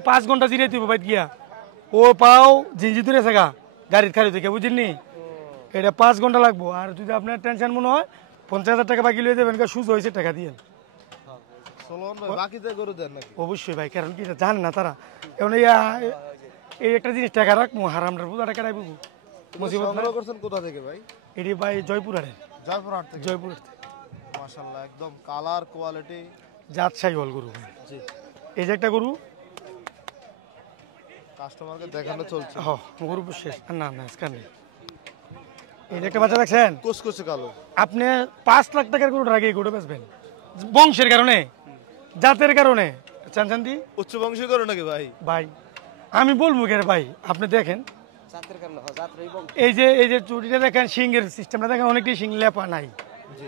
5 ঘন্টা জিরে দিব বাইত গিয়া ও পাও জিঞ্জি ধরে থাকা গাড়ির খালি থেকে বুঝিনি এটা 5 ঘন্টা লাগবো আর যদি আপনার টেনশন মনে হয় 50,000 টাকা বাকি লয়ে দেবেন সুজ হয়েছে টাকা দিয়ে অবশ্যই ভাই কারণ কি জান না তারা কারণ এই একটা জিনিস টাকা রাখবো হারামটার পুজো টাকা রাখবো কোথা থেকে ভাই এটি ভাই জয়পুরহাটে জয়পুর মাশাআল্লাহ একদম কালার কোয়ালিটি জাত সাই হল গরু জি এই যে একটা গরু কাস্টমারকে দেখানো চলছে হ্যাঁ গরু শেষ না না স্ক্যান নেই এই যে একটা বাচ্চা দেখছেন কুচকুচে কালো আপনি 5 লাখ টাকার গরুটা আগে গরু বেচবেন বংশের কারণে জাতের কারণে চানচান্দি উচ্চ বংশীয় গরু নাকি ভাই ভাই আমি বলবো কে ভাই আপনি দেখেন এই যে চুরিটা দেখেন সিংয়ের সিস্টেমটা দেখেন অনেকটাই সিং লেপা নাই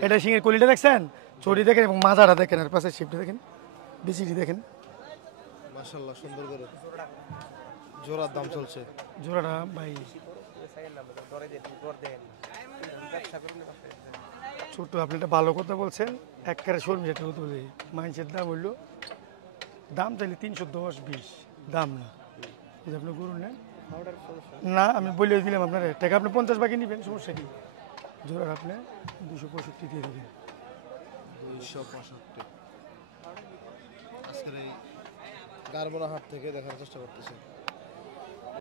এটা সিংয়ের কলিটা দেখছেন চুরি দেখেন এবং মাজাটা দেখেন আর পাশে শিপটা দেখেন বিচিটি দেখেন মাশাআল্লাহ সুন্দর গরু জোড়ার দাম চলছে জোড়াটা ভাই ছোট আপনি একটা ভালো কথা বলছেন একবারে শোরুম যেটা হতো মাইন্সের দাম হইলো দাম চাইলে 310-20 দাম না যদি আপনি গরু নেন না আমি বলে দিলাম আপনার টাকা আপনি 50 বাকি নেবেন সমস্যা কি জোড়ার আপনি 265 দিয়ে দেবেন 265 আজকের এই গারমোনা হাট থেকে দেখার চেষ্টা করতেছি